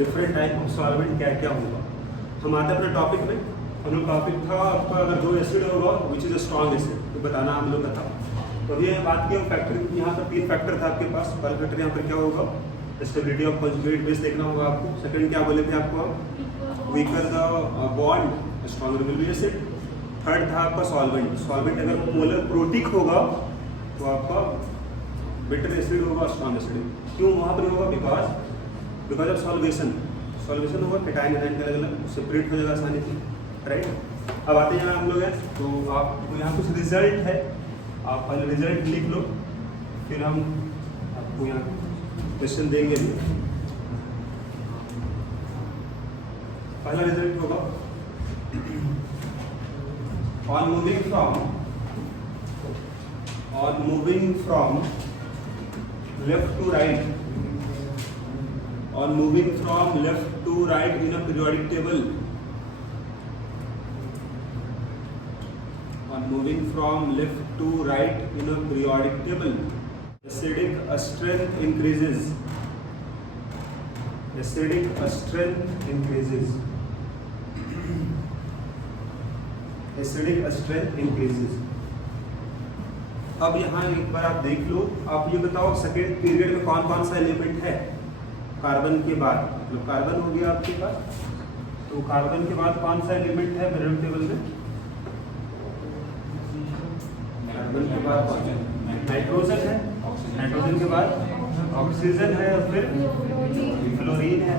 Different type of solvent क्या क्या होगा। हम आते हैं अपने टॉपिक में। हम लोग टॉपिक था आपका अगर जो एसिड होगा which is a strong acid तो बताना हम लोग का था। तो अभी बात की फैक्टर, यहाँ पर 3 फैक्टर था आपके पास। पहला फैक्टर यहाँ पर क्या होगा, स्टेबिलिटी ऑफ कंजुगेट बेस देखना होगा आपको। सेकंड क्या बोले थे आपको, weaker the bond stronger will be acid. Third था आपका सॉल्वेंट। सॉल्वेंट अगर पोलर प्रोटिक होगा तो आपका बेटर एसिड होगा, स्ट्रॉन्ग एसिड। क्यों वहाँ पर होगा, बिकॉज ऑफ सॉल्वेशन होगा, केटाइन एनाइन का अलग अलग सेपरेट हो जाएगा आसानी से, राइट। अब आते हैं यहाँ हम लोग हैं तो आपको यहाँ कुछ रिजल्ट है, आप पहले रिजल्ट लिख लो, फिर हम आपको यहाँ क्वेश्चन देंगे भी। पहला रिजल्ट होगा on moving from left to right in a periodic table, acidic strength increases. अब यहाँ एक बार आप देख लो, आप ये बताओ सेकेंड पीरियड में कौन कौन सा एलिमेंट है कार्बन के बाद। मतलब कार्बन हो गया आपके पास, तो कार्बन के बाद कौन सा एलिमेंट है पीरियोडिक टेबल में। कार्बन के बाद कौन है, नाइट्रोजन है। नाइट्रोजन के बाद ऑक्सीजन है और फिर फ्लोरीन है।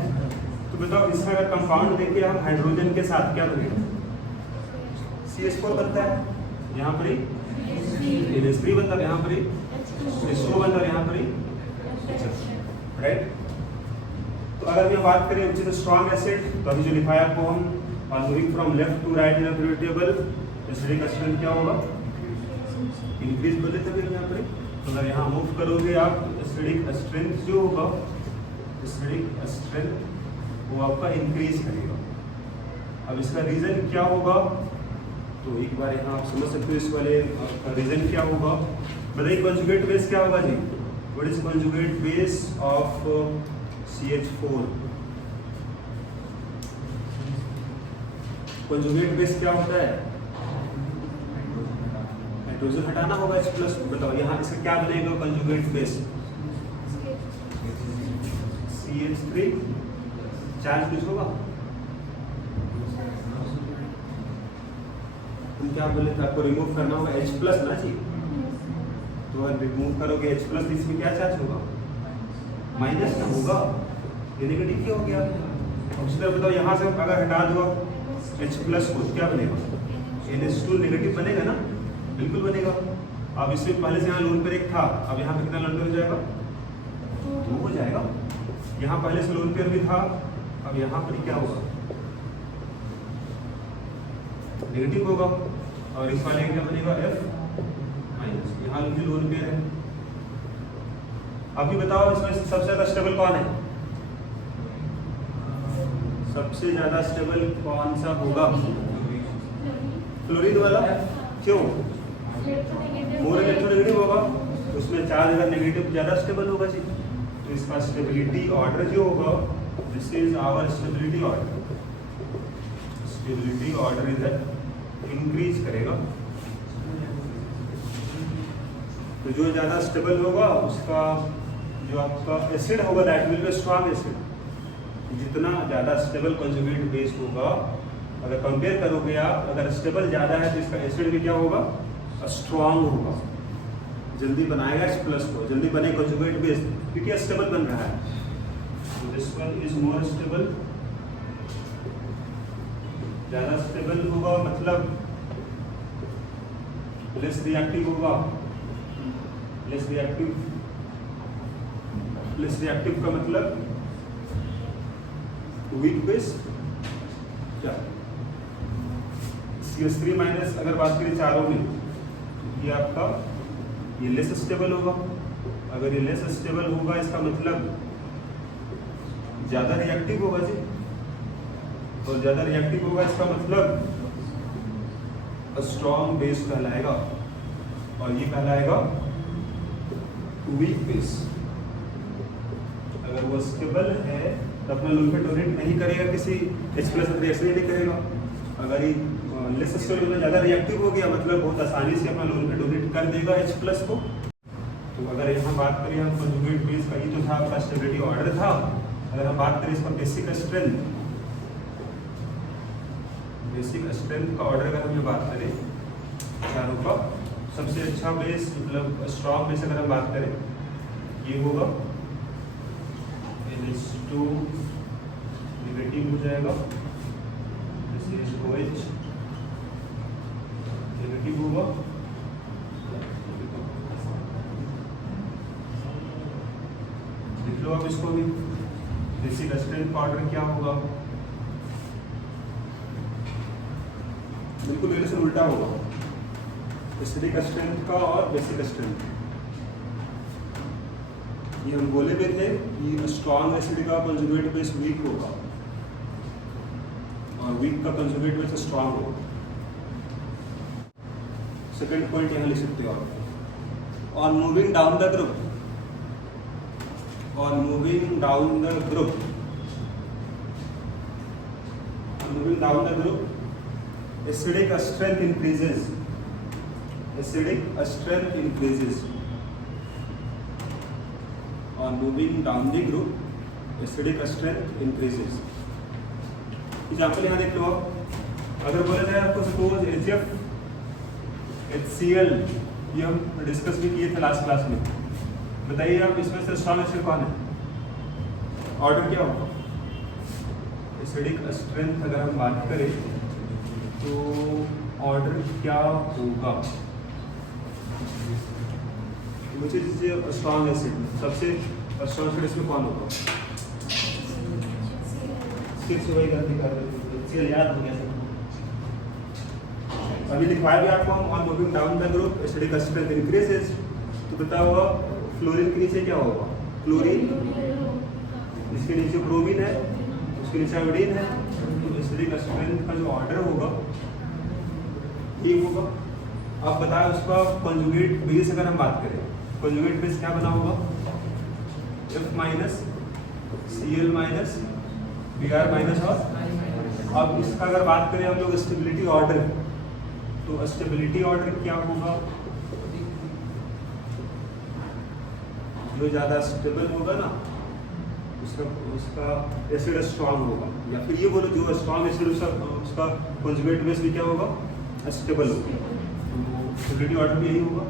तो बताओ इसमें अगर कंपाउंड देखिए हम हाइड्रोजन के साथ क्या बनेगा, CH4 बनता है, यहाँ पर ही NH3 बनता है, यहाँ पर ही H2 बनता है, यहाँ पर ही, राइट। तो अगर हम बात करें which is a strong acid, तो अभी जो लिखा है आपको हम on moving from left to right in a periodic table acidic strength क्या होगा, इंक्रीज बोले थे यहाँ पर। तो अगर यहाँ मूव करोगे आप एसिडिक स्ट्रेंथ जो होगा, एसिडिक स्ट्रेंथ वो आपका इंक्रीज करेगा। अब इसका रीजन क्या होगा, तो एक बार यहाँ आप समझ सकते हो इस वाले का रीजन क्या होगा। बताइए कंजुगेट बेस क्या होगा जी, what is conjugate base of CH4। Conjugate base क्या होता है, नाइट्रोजन हटाना होगा H+। बताओ यहाँ इसका क्या बनेगा कंजुगेट बेस, CH3 चार्ज कुछ होगा। तुम क्या बोले थे, आपको रिमूव करना होगा H+ ना जी। तो अगर रिमूव करोगे H+, इसमें क्या चार्ज होगा, माइनस ना होगा, ये नेगेटिव क्या हो गया। उसी तरह बताओ यहाँ से अगर हटा दो H+ को क्या बनेगा, NH2 नेगेटिव बनेगा ना, बिल्कुल बनेगा। अब इससे पहले से यहाँ लोन पेयर एक था, अब यहाँ पे कितना लोन पेयर हो जाएगा, 2 हो जाएगा। यहाँ पहले से लोन पेयर भी था, अब यहाँ पर क्या होगा, नेगेटिव होगा। और इस वाले क्या बनेगा F-, यहाँ भी लोन पेयर है। अभी बताओ इसमें सबसे ज्यादा स्टेबल कौन है, सबसे ज्यादा स्टेबल कौन सा होगा, फ्लोरीन वाला। क्यों, मोर इलेक्ट्रोनेगेटिव होगा, तो उसमें चार्ज अगर नेगेटिव ज्यादा स्टेबल होगा जी। तो इसका स्टेबिलिटी ऑर्डर जो होगा, this is our stability order. Stability order इधर इंक्रीज करेगा। तो जो ज्यादा स्टेबल होगा उसका जो आपका एसिड होगा that will be strong acid. जितना ज़्यादा स्टेबल कंजुगेट बेस होगा, अगर कंपेयर करोगे आप, अगर स्टेबल ज़्यादा है तो इसका एसिड भी क्या होगा, स्ट्रॉन्ग होगा, जल्दी बनाएगा H+ को, जल्दी बने कंजुगेट बेस क्योंकि स्टेबल बन रहा है। तो this one is more stable, ज़्यादा स्टेबल होगा मतलब लेस रिएक्टिव होगा। लेस रिएक्टिव का मतलब वीक बेस। क्या CH3 माइनस अगर बात करें चारों में, ये आपका ये लेस स्टेबल होगा। अगर ये लेस स्टेबल होगा इसका मतलब ज़्यादा रिएक्टिव होगा जी, और ज़्यादा रिएक्टिव होगा इसका मतलब स्ट्रॉन्ग बेस कहलाएगा, और ये कहलाएगा वीक बेस। अगर वो स्टेबल है तो अपना लूनफेट डोनेट नहीं करेगा, किसी H+ रिएक्शन ही नहीं करेगा। अगर ये लेस स्टेबल में ज़्यादा रिएक्टिव हो गया मतलब बहुत आसानी से अपना लूनफेट डोनेट कर देगा H+ को। तो अगर यहाँ बात करें हम कंजुगेट बेस का, ये तो था आपका स्टेबिलिटी ऑर्डर था। अगर हम बात करें इसका बेसिक स्ट्रेंथ का ऑर्डर अगर हम बात करें चारों का, सबसे अच्छा बेस मतलब स्ट्रॉन्ग बेस अगर हम बात करें ये होगा NH2 नेगेटिव हो जाएगा, OH नेगेटिव होगा, लिख लो आप इसको भी। बेसिक स्ट्रेंथ का ऑर्डर क्या होगा, बिल्कुल रिलेशन उल्टा होगा, एसिडिक स्ट्रेंथ का और बेसिक स्ट्रेंथ। ये हम बोले भी थे कि स्ट्रॉन्ग एसिड का कंजुगेट बेस वीक होगा और वीक का कंजुगेट बेस स्ट्रॉन्ग होगा। सेकंड पॉइंट यहाँ लिख सकते हो आप। On moving down the group, acidic strength increases. On moving down the group, acidic strength increases. Example यहाँ देख लो आप। अगर बोला जाए आपको सपोज HF HCl, ये हम डिस्कस भी किए थे लास्ट क्लास में। बताइए आप इसमें से स्ट्रॉन्ग एसिड कौन है, ऑर्डर क्या होगा? एसिडिक स्ट्रेंथ अगर हम बात करें तो ऑर्डर क्या होगा? मुझे जैसे स्ट्रॉन्ग एसिड, सबसे स्ट्रॉन्ग एसिड इसमें कौन होगा? फिर से वही गलती कर रहे हैं, याद हो गया सब। अभी लिखवाया भी आपको हम, on moving down the group acidic strength increases. तो बताओ फ्लोरीन के नीचे क्या होगा? क्लोरीन, इसके नीचे ब्रोमीन है, उसके नीचे आयोडीन है। तो एसिडिक स्ट्रेंथ का जो ऑर्डर होगा ये होगा। अब बताएं उसका कंजुगेट बेस अगर हम बात करें, कंजुगेट बेस क्या बना होगा? F- Cl- Br- और अब इसका अगर बात करें हम लोग स्टेबिलिटी ऑर्डर, तो स्टेबिलिटी ऑर्डर क्या होगा? जो ज़्यादा स्टेबल होगा ना उसका एसिड स्ट्रॉन्ग होगा, या फिर ये बोलो जो स्ट्रॉन्ग एसिड उसका कंजुगेट बेस भी क्या होगा? स्टेबल होगा। तो स्टेबिलिटी ऑर्डर भी यही होगा।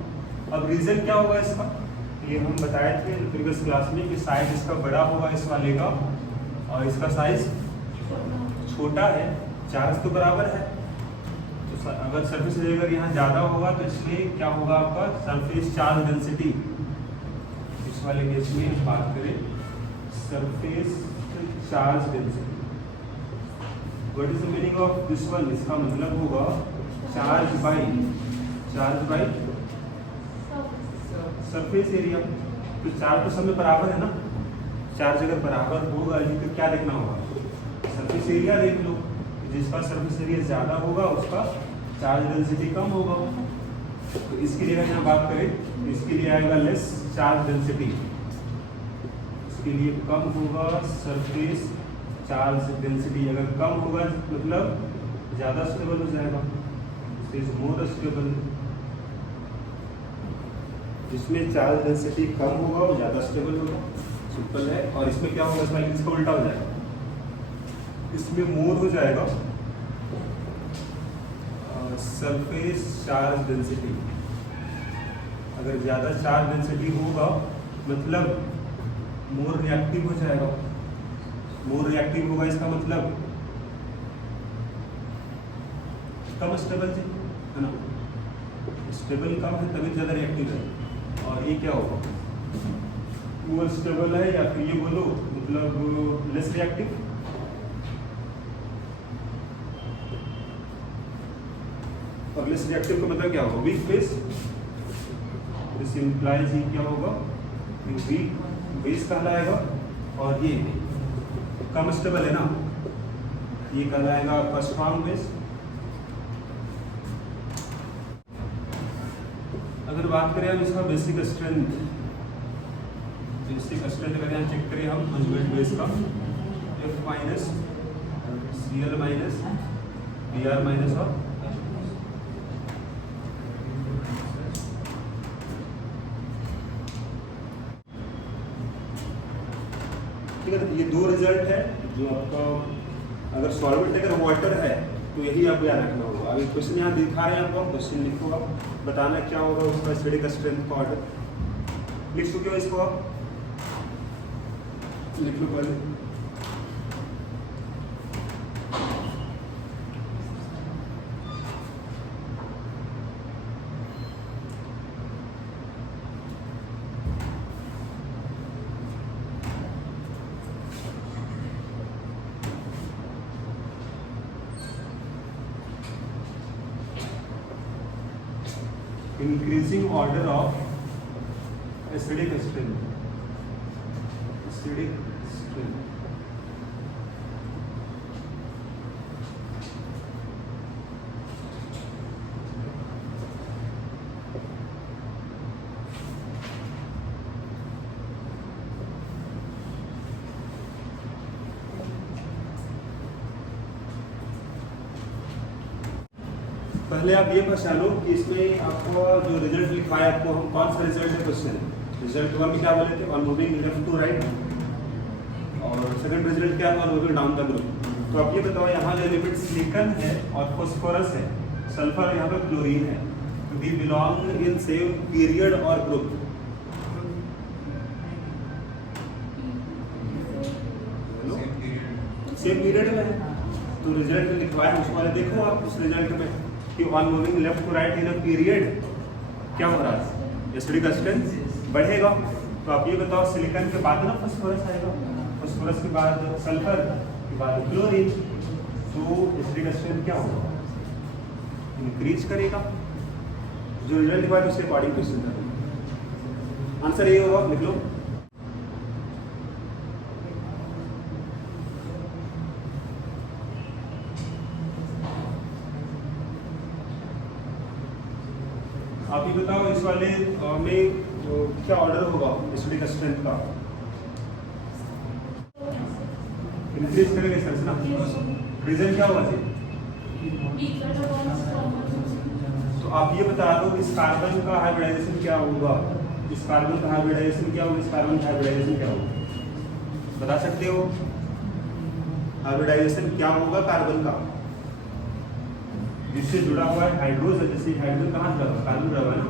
अब रीजन क्या होगा इसका? ये हम बताए थे प्रीवियस क्लास में कि साइज इसका बड़ा होगा इस वाले का और इसका साइज छोटा है, चार्ज तो बराबर है। तो अगर सरफेस अगर यहाँ ज़्यादा होगा तो इसमें क्या होगा आपका सरफेस चार्ज डेंसिटी। इस वाले केस में हम बात करें surface charge density, what is the meaning of this one? इसका मतलब होगा चार्ज बाई सरफेस एरिया। तो चार्ज तो सब में बराबर है ना, चार्ज अगर बराबर होगा तो क्या देखना होगा? सरफेस एरिया देख लो। जिसका सरफेस एरिया ज़्यादा होगा उसका चार्ज डेंसिटी कम होगा। तो इसके लिए अगर यहाँ बात करें, इसके लिए आएगा लेस चार्ज डेंसिटी, इसके लिए कम होगा सरफेस चार्ज डेंसिटी। अगर कम होगा मतलब ज़्यादा स्टेबल हो जाएगा, इज मोर स्टेबल। जिसमें चार्ज डेंसिटी कम होगा वो ज़्यादा स्टेबल होगा, सिंपल है। और इसमें क्या होगा? इसका उल्टा हो जाएगा, इसमें मोर हो जाएगा सरफेस चार्ज डेंसिटी। अगर ज़्यादा चार्ज डेंसिटी होगा मतलब मोर रिएक्टिव हो जाएगा। मोर रिएक्टिव होगा इसका मतलब कम स्टेबल जी, है ना? स्टेबल कम है तभी ज़्यादा रिएक्टिव है। और ये क्या होगा? पुअर स्टेबल है, या फिर ये बोलो मतलब लेस रिएक्टिव। और लेस रिएक्टिव का मतलब क्या होगा? Weak base. दिस इंप्लाइज ही क्या होगा? वीक बेस कहलाएगा। और ये कम स्टेबल है ना, ये कहलाएगा आपका स्ट्रॉन्ग बेस। अगर बात करें हम इसका बेसिक स्ट्रेंथ अगर यहाँ चेक करें हम कंजुगेट बेस का, F minus CL minus BR minus और ठीक है। तो ये दो रिजल्ट है जो आपका, अगर सॉल्वेंट अगर वाटर है तो यही आपको याद रखना होगा। अभी क्वेश्चन यहाँ दिखा रहे हैं आपको, क्वेश्चन लिखो आप, बताना क्या होगा उसका एसिडिक स्ट्रेंथ का ऑर्डर लिख चुके हो, इसको आप लिख लो पहले। Increasing order of acidic strength. Acidic strength. पहले आप ये पहचानो कि इसमें आपको जो रिजल्ट लिखा है, आपको हम कौन सा रिजल्ट है क्वेश्चन। रिजल्ट वन में क्या बोले थे, on moving left to right, और सेकंड रिजल्ट क्या है, on moving down the group. तो आप ये बताओ, यहाँ जो एलिमेंट सिलिकॉन है और फास्फोरस है, सल्फर यहाँ पर क्लोरीन है, तो we belong in same period और ग्रुप। सेम पीरियड में है, तो रिजल्ट लिखवाया उस वाले देखो आप उस रिजल्ट में कि on moving left to right in a period क्या हो रहा है, एसिडिक स्ट्रेंथ बढ़ेगा। तो आप ये बताओ, सिलिकॉन के बाद ना फास्फोरस आएगा, फास्फोरस के बाद सल्फर के बाद क्लोरीन, तो एसिडिक स्ट्रेंथ क्या होगा, इंक्रीज करेगा। जो रिजल्ट लिखवाया उसके अकॉर्डिंग क्वेश्चन करेंगे। आंसर ये होगा, लिख लो। आप ही बताओ इस वाले में क्या ऑर्डर होगा एसिडिक स्ट्रेंथ का, इंक्रीज करेंगे सर ना। रीजन क्या होगा जी, तो आप ये बता दो इस कार्बन का हाइब्रिडाइजेशन क्या होगा, इस कार्बन का हाइब्रिडाइजेशन क्या होगा, इस कार्बन का हाइब्रिडाइजेशन क्या होगा, बता सकते हो हाइब्रिडाइजेशन क्या होगा कार्बन का, जिससे जुड़ा हुआ है हाइड्रोजन, जैसे हाइड्रोजन कहाँ जुड़ा हुआ, कार्बन जुड़ा हुआ है ना।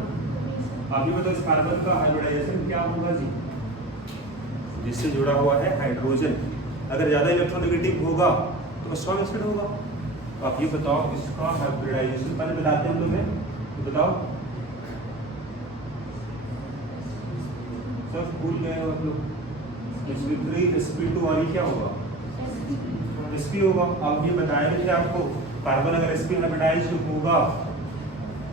आप ये बताओ इस कार्बन का हाइब्रिडाइजेशन क्या होगा जी, जिससे जुड़ा हुआ है हाइड्रोजन। अगर ज़्यादा इलेक्ट्रोनेगेटिव होगा तो स्ट्रॉन्ग एसिड होगा। तो आप ये बताओ इसका हाइब्रिडाइजेशन पहले बताते हैं हम तुम्हें, तो बताओ सब भूल गए हो आप लोग। sp3 sp2 और ये क्या होगा, sp होगा। आप ये बताया कि आपको कार्बन अगर sp हाइब्रिडाइज होगा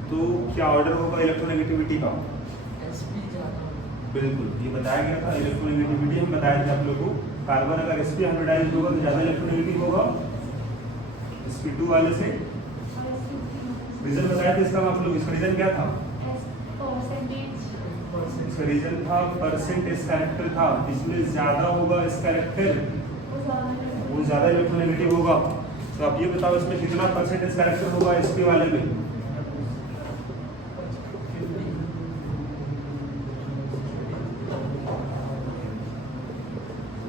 तो क्या ऑर्डर होगा इलेक्ट्रोनेगेटिविटी का, बिल्कुल ये बताया गया था। इलेक्ट्रोनेगेटिविटी हम बताए थे आप लोगों को, कार्बन अगर sp हाइब्रिडाइज होगा तो ज़्यादा इलेक्ट्रोनेगेटिव होगा sp2 वाले से। रीजन बताया था इसका आप लोग, इसका रीजन क्या था, इसका रीजन था परसेंटेज कैरेक्टर था, जिसमें ज़्यादा होगा इस कैरेक्टर वो ज़्यादा इलेक्ट्रोनेगेटिव होगा। तो आप ये बताओ इसमें कितना परसेंटेज कैरेक्टर होगा sp वाले में,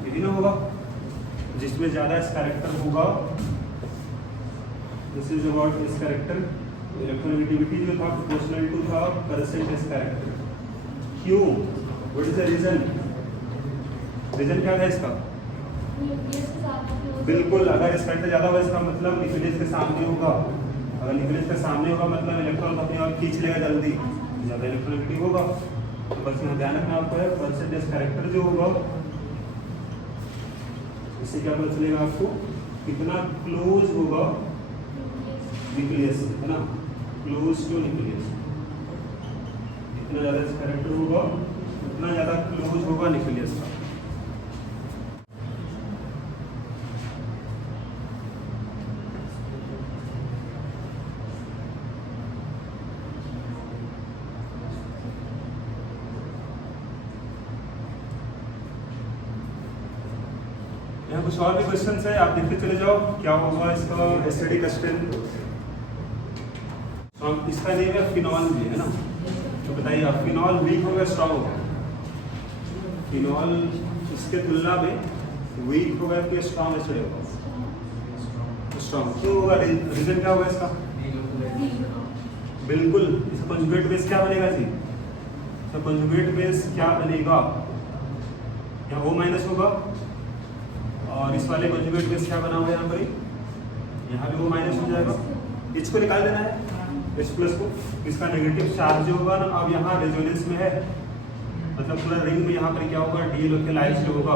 यही ना होगा, जिसमें ज़्यादा इस कैरेक्टर होगा। दिस इज अबाउट इस कैरेक्टर, इलेक्ट्रोनेगेटिविटी जो था प्रोपोर्शनल टू था परसेंटेज कैरेक्टर। क्यों, what is the reason, reason क्या था इसका, बिल्कुल अगर इस कैरेक्टर ज़्यादा होगा इसका मतलब न्यूक्लियस के सामने होगा, अगर न्यूक्लियस के सामने होगा मतलब इलेक्ट्रॉन अपने आप खींच लेगा जल्दी, ज़्यादा इलेक्ट्रोनेगेटिव होगा। तो बस यहाँ ध्यान रखना आपको है परसेंटेज कैरेक्टर जो होगा, इससे क्या पता चलेगा आपको कितना क्लोज होगा न्यूक्लियस, है ना, क्लोज टू न्यूक्लियस। जितना ज़्यादा इस कैरेक्टर होगा उतना ज़्यादा क्लोज होगा न्यूक्लियस का। कुछ और भी क्वेश्चन है, आप देखते चले जाओ क्या होगा इसका एसिडिक स्ट्रेंथ। तो इसका नेम है फिनॉल भी है ना, तो बताइए आप फिनॉल वीक होगा स्ट्रॉन्ग होगा? फिनॉल इसके तुलना में वीक होगा कि स्ट्रॉन्ग एसिड होगा? स्ट्रॉन्ग क्यों होगा? रीजन क्या होगा इसका? बिल्कुल, इसका कंजुगेट बेस क्या बनेगा जी? तो कंजुगेट बेस क्या बनेगा? यहाँ O माइनस होगा और इस वाले कंजुगेट बेस क्या बना हुआ है यहाँ पर? यहाँ भी O माइनस हो जाएगा। H को निकाल देना है, H प्लस को। इसका नेगेटिव चार्ज होगा ना, अब यहाँ रेजोनेंस में है, मतलब पूरा रिंग में यहाँ पर क्या होगा? डीलोकलाइज्ड होगा।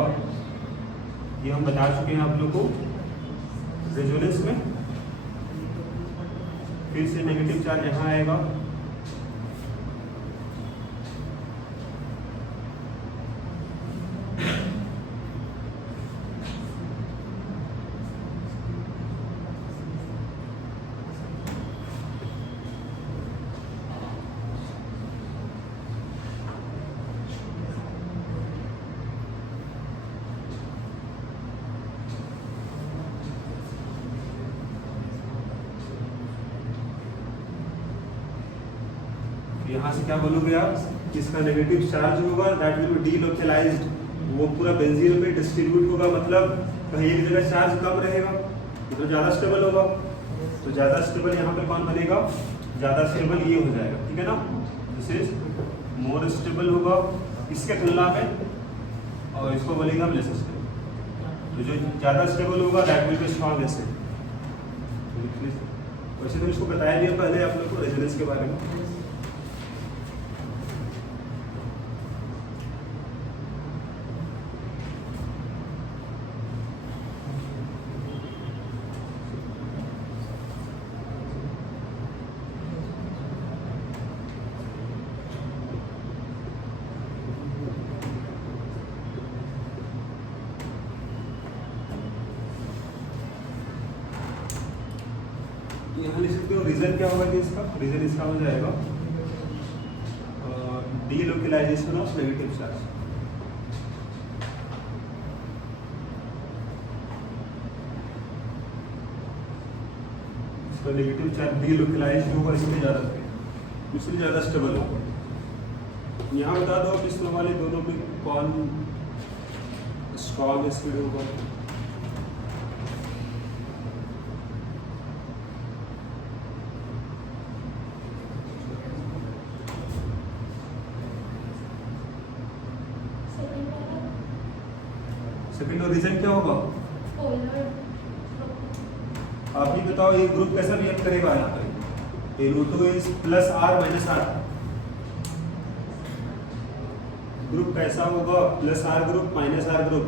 ये हम बता चुके हैं आप लोग को। रेजोनेंस में फिर से नेगेटिव चार्ज यहाँ आएगा, यहाँ से क्या बोलोगे आप? इसका नेगेटिव चार्ज होगा, दैट विल बी डीलोकलाइज्ड, वो पूरा बेंजीन में डिस्ट्रीब्यूट होगा, मतलब कहीं एक जगह चार्ज कम रहेगा, मतलब ज़्यादा स्टेबल होगा। तो ज़्यादा स्टेबल यहाँ पे कौन बनेगा? ज़्यादा स्टेबल ये हो जाएगा, ठीक है ना, दिस इज मोर स्टेबल होगा इसके तुलना में, और इसको बोलेगा लेस स्टेबल। तो जो ज़्यादा स्टेबल होगा that will be strong acid. वैसे तो इसको बताया गया पहले आप लोग को रेजोनेंस के बारे में। यहाँ लिख सकते हो रीजन क्या होगा कि इसका रीजन इसका हो जाएगा डीलोकलाइजेशन ऑफ नेगेटिव चार्ज। इसका नेगेटिव चार्ज डीलोकलाइज होगा, इसलिए ज़्यादा स्टेबल होगा। यहाँ बता दो आप इस वाले दोनों में कौन स्ट्रॉन्ग एसिड होगा? सेकंड और रीजन क्या होगा? आप भी बताओ ये ग्रुप कैसा रिएक्ट करेगा? यहाँ पे NO2 is plus R minus R, group कैसा होगा? Plus R group minus R group.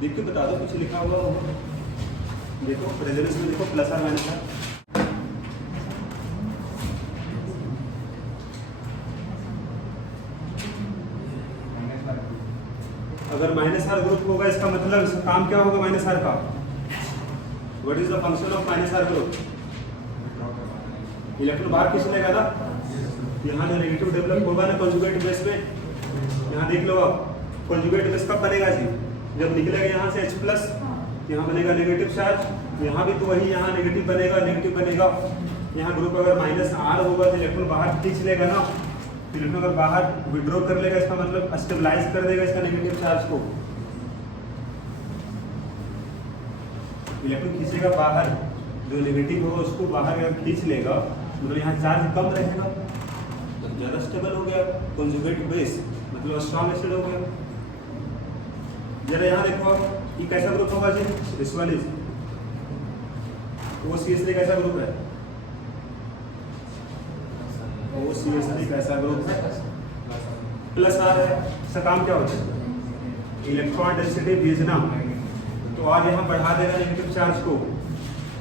देख के बता दो, कुछ लिखा हुआ होगा, देखो रेजोनेंस में देखो प्लस R माइनस R। अगर माइनस आर ग्रुप होगा इसका मतलब इसका काम क्या होगा? माइनस आर का what is the function of minus R group? Electron बाहर खींच लेगा ना, यहाँ जो नेगेटिव डेवलप होगा ना कंजुगेट बेस में, यहाँ देख लो आप कंजुगेट बेस कब बनेगा जी? जब निकलेगा यहाँ से H प्लस, यहाँ बनेगा नेगेटिव चार्ज, यहाँ भी तो वही यहाँ नेगेटिव बनेगा। यहाँ ग्रुप अगर माइनस आर होगा तो इलेक्ट्रॉन बाहर खींच लेगा ना, इलेक्ट्रॉन अगर बाहर विड्रॉ कर लेगा इसका मतलब स्टेबलाइज कर देगा इसका नेगेटिव चार्ज को। इलेक्ट्रॉन खींचेगा बाहर, जो नेगेटिव होगा उसको बाहर अगर खींच लेगा मतलब यहाँ चार्ज कम रहेगा, तो ज़्यादा स्टेबल हो गया कंजुगेट बेस, मतलब स्ट्रॉन्ग एसिड हो गया। जरा यहाँ देखो ये कैसा ग्रुप होगा जी? इस वाले OCH3 कैसा ग्रुप है? OCH3 कैसा ग्रुप है? प्लस R है। इसका काम क्या होता है? इलेक्ट्रॉन डेंसिटी भेजना, तो R यहाँ बढ़ा देगा नेगेटिव चार्ज को,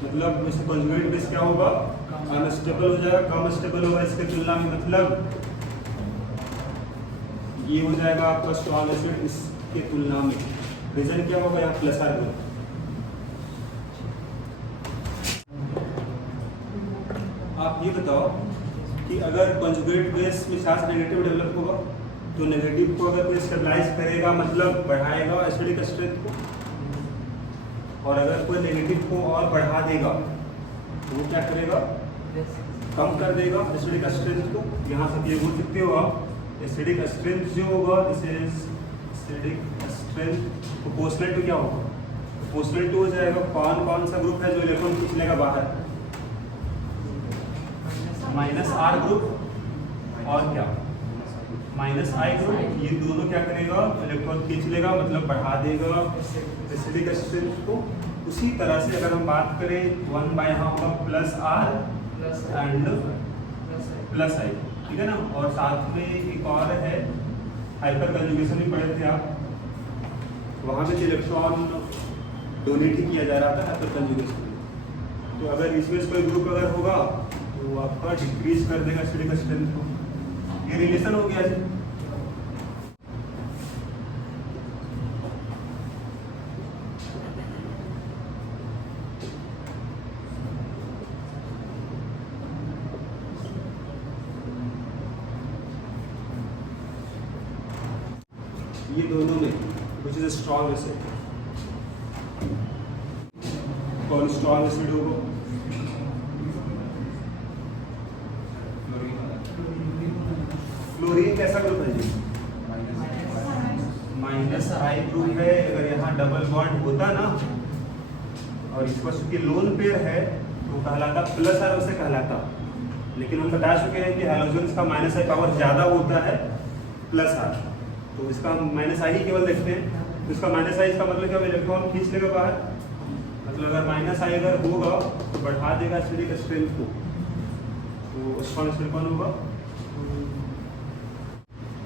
मतलब इससे कंजुगेट बेस क्या होगा? अनस्टेबल हो जाएगा, कम स्टेबल होगा इसके तुलना में, मतलब ये हो जाएगा आपका स्ट्रॉन्ग एसिड इसके तुलना में। रीजन क्या होगा? यहाँ प्लस R ग्रुप। आप ये बताओ कि अगर कंजुगेट बेस में चार्ज नेगेटिव डेवलप होगा तो तो नेगेटिव को अगर कोई स्टेबलाइज करेगा मतलब बढ़ाएगा एसिडिक स्ट्रेंथ को, और अगर कोई नेगेटिव को और बढ़ा देगा तो वो क्या करेगा, कम कर देगा एसिडिक स्ट्रेंथ को। यहाँ से ये बोल सकते हो आप एसिडिक स्ट्रेंथ जो होगा, this is acidic strength proportional to क्या होगा, प्रोपोर्शनल टू हो जाएगा कौन कौन सा ग्रुप है जो इलेक्ट्रॉन खींच लेगा बाहर, माइनस आर ग्रुप और क्या माइनस आई ग्रुप। ये दोनों क्या करेगा, इलेक्ट्रॉन खींच लेगा मतलब बढ़ा देगा एसिडिक स्ट्रेंथ को। उसी तरह से अगर हम बात करें 1 बाय यहाँ होगा प्लस आर एंड प्लस आई, ठीक है ना। और साथ में एक और है हाइपर कंजुगेशन भी पढ़े थे आप, वहाँ पे इलेक्ट्रॉन डोनेट ही किया जा रहा था हाइपर कंजुगेशन में। तो अगर इसमें से कोई ग्रुप अगर होगा तो वो आपका डिक्रीज कर देगा एसिडिक स्ट्रेंथ को। ये रिलेशन हो गया जी। ये दोनों में which is a strong acid, कौन स्ट्रॉन्ग एसिड होगा, फ्लोरीन कैसा ग्रुप है जी, माइनस आई ग्रुप है। अगर यहाँ डबल बॉन्ड होता ना और इस पर चूंकि लोन पेयर है तो कहलाता प्लस आर उसे कहलाता, लेकिन हम बता चुके हैं कि हैलोजन्स का माइनस आई पावर ज़्यादा होता है प्लस आर, तो इसका माइनस आई ही केवल देखते हैं। तो इसका माइनस आई इसका मतलब क्या, इलेक्ट्रॉन खींच लेगा बाहर, मतलब अगर माइनस आई अगर होगा तो बढ़ा देगा एसिडिक स्ट्रेंथ को, तो स्ट्रॉन्ग एसिड कौन होगा।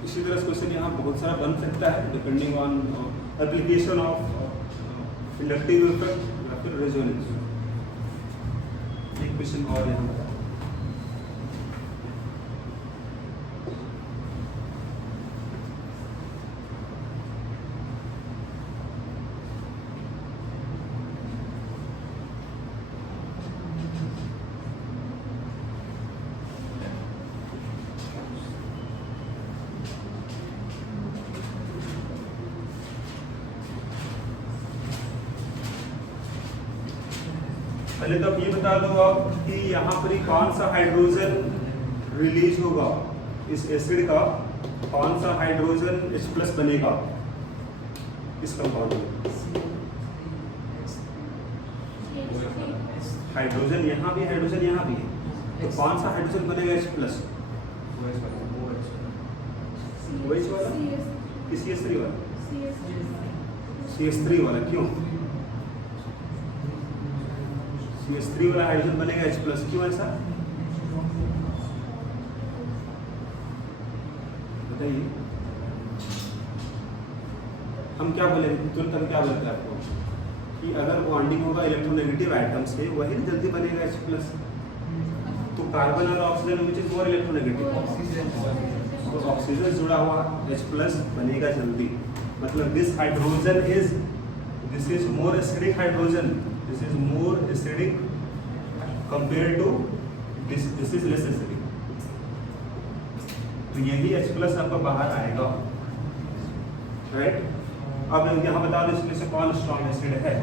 इसी तरह से क्वेश्चन यहाँ बहुत सारा बन सकता है depending on application of inductive effect या फिर रेजोनेंस। एक क्वेश्चन और यहाँ बता, पहले तो आप ये बता दो आप कि यहाँ पर ही कौन सा हाइड्रोजन रिलीज होगा, इस एसिड का कौन सा हाइड्रोजन H+ बनेगा इस कंपाउंड में। हाइड्रोजन यहाँ भी हाइड्रोजन यहाँ भी है, तो कौन सा हाइड्रोजन बनेगा H+? OH वाला कि CH3 वाला? CH3 वाला। क्यों CH3 वाला हाइड्रोजन बनेगा H+, क्यों ऐसा बताइए। हम क्या बोलेंगे तुरंत, हम क्या बोलते हैं आपको कि अगर बॉन्डिंग होगा इलेक्ट्रोनेगेटिव आइटम से वही जल्दी बनेगा H+। तो कार्बन और oxygen which is more electronegative, तो ऑक्सीजन जुड़ा हुआ H+ बनेगा जल्दी, मतलब this hydrogen is, this is more acidic hydrogen, this is more acidic compared to this is less acidic, तो यही H+ आपका बाहर आएगा, राइट। अब यहाँ बता दो इसमें से कौन स्ट्रॉन्ग एसिड है।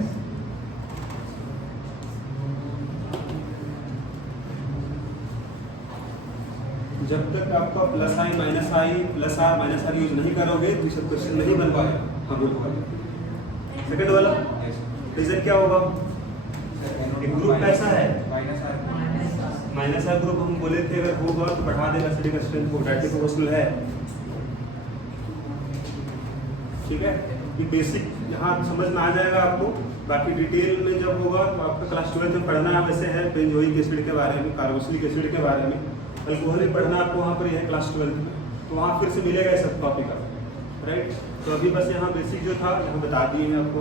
जब तक आपका plus I minus I plus R minus R use नहीं करोगे तो सब क्वेश्चन नहीं बन पाए। हाँ बोलो, सेकंड वाला रीजन क्या होगा, एक ग्रुप कैसा है माइनस आर ग्रुप, हम बोले थे अगर होगा तो बढ़ा देगा एसिडिक स्ट्रेंथ को, डायरेक्टली प्रोपोर्शनल है, ठीक है। ये बेसिक यहाँ समझ में आ जाएगा आपको, बाकी डिटेल में जब होगा तो आपका क्लास 12 में पढ़ना है। वैसे है बेंजोइक एसिड के बारे में, कार्बोक्सिलिक एसिड के बारे में, अल्कोहलिक पढ़ना आपको वहाँ पर है क्लास 12 में, तो वहाँ फिर से मिलेगा ये सब टॉपिक का, राइट। तो अभी बस यहाँ बेसिक जो था यहाँ बता दिए हैं आपको।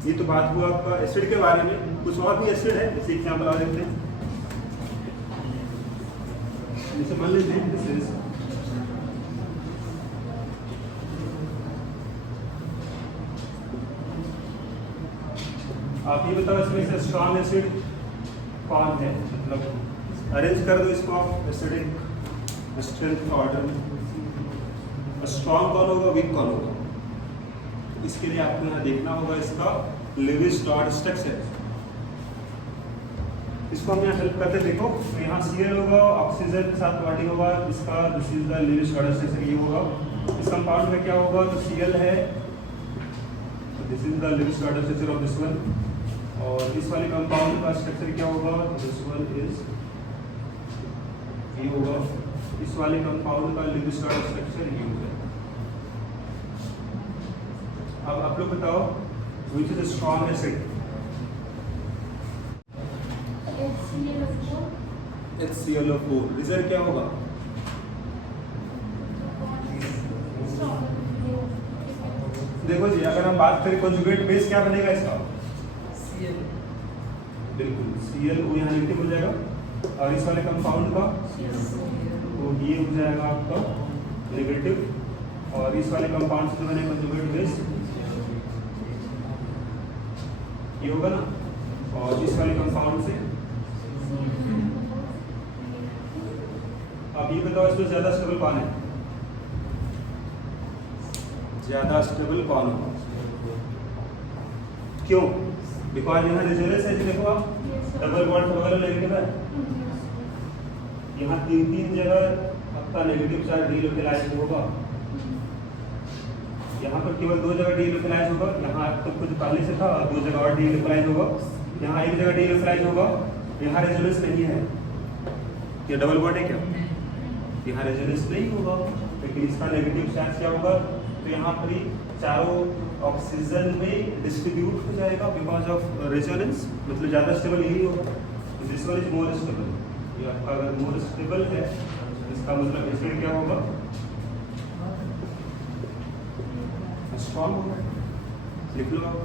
ये तो बात हुआ आपका एसिड के बारे में, कुछ और भी एसिड है, जैसे एग्जाम्पल आ देते हैं, जैसे मान लेते हैं आप ये बताओ इसमें से स्ट्रॉन्ग एसिड कौन है, मतलब अरेंज कर दो इसको आप एसिडिक स्ट्रेंथ ऑर्डर में। स्ट्रॉन्ग कौन होगा, वीक कौन होगा। इसके लिए आपको यहाँ देखना होगा इसका लेविस डॉट स्ट्रक्चर। इसको हम यहाँ हेल्प करते हैं, देखो तो यहाँ Cl होगा, ऑक्सीजन के साथ बॉन्डिंग होगा, इसका this is the Lewis dot structure, ये होगा। इस कंपाउंड में क्या होगा, तो Cl है, this is the Lewis dot structure of this one. और इस वाले कंपाउंड का स्ट्रक्चर क्या होगा, दिस वन इज ये होगा। इस वाले कंपाउंड का लेविस डॉट स्ट्रक्चर ये होगा। अब आप लोग बताओ which is strong acid. HClO4 result क्या होगा, देखो जी अगर हम बात करें कॉन्जुगेट बेस क्या बनेगा इसका, Cl, बिल्कुल ClO यहाँ नेगेटिव हो जाएगा। और इस वाले कंपाउंड का तो ये हो जाएगा आपका नेगेटिव। और इस वाले कंपाउंड से बने कॉन्जुगेट बेस ये होगा ना। और इस वाले कंपाउंड से अब ये बताओ इसमें ज्यादा स्टेबल कौन है, ज्यादा स्टेबल कौन होगा, क्यों, बिकॉज यहाँ रेजोनेंस है, देखो आप डबल बॉन्ड बगल नेगेटिव है, यहाँ तीन जगह आपका नेगेटिव चार्ज डीलोकलाइज होगा, यहाँ पर केवल 2 जगह डीलोकलाइज होगा, यहाँ तो कुछ पहले से था, 2 जगह और डीलोकलाइज होगा, यहाँ एक जगह डीलोकलाइज होगा, यहाँ रेजोनेंस नहीं है, ये डबल बॉन्ड है क्या, यहाँ रेजोनेंस नहीं होगा, लेकिन इसका नेगेटिव चार्ज क्या होगा, तो यहाँ पर ही चारों ऑक्सीजन में डिस्ट्रीब्यूट हो जाएगा बिकॉज ऑफ रेजोनेंस, मतलब ज़्यादा स्टेबल यही होगा। This one is more stable, ये आपका अगर मोर स्टेबल है इसका मतलब एसिड क्या होगा, स्ट्रॉन्ग होगा, लिख लो आप।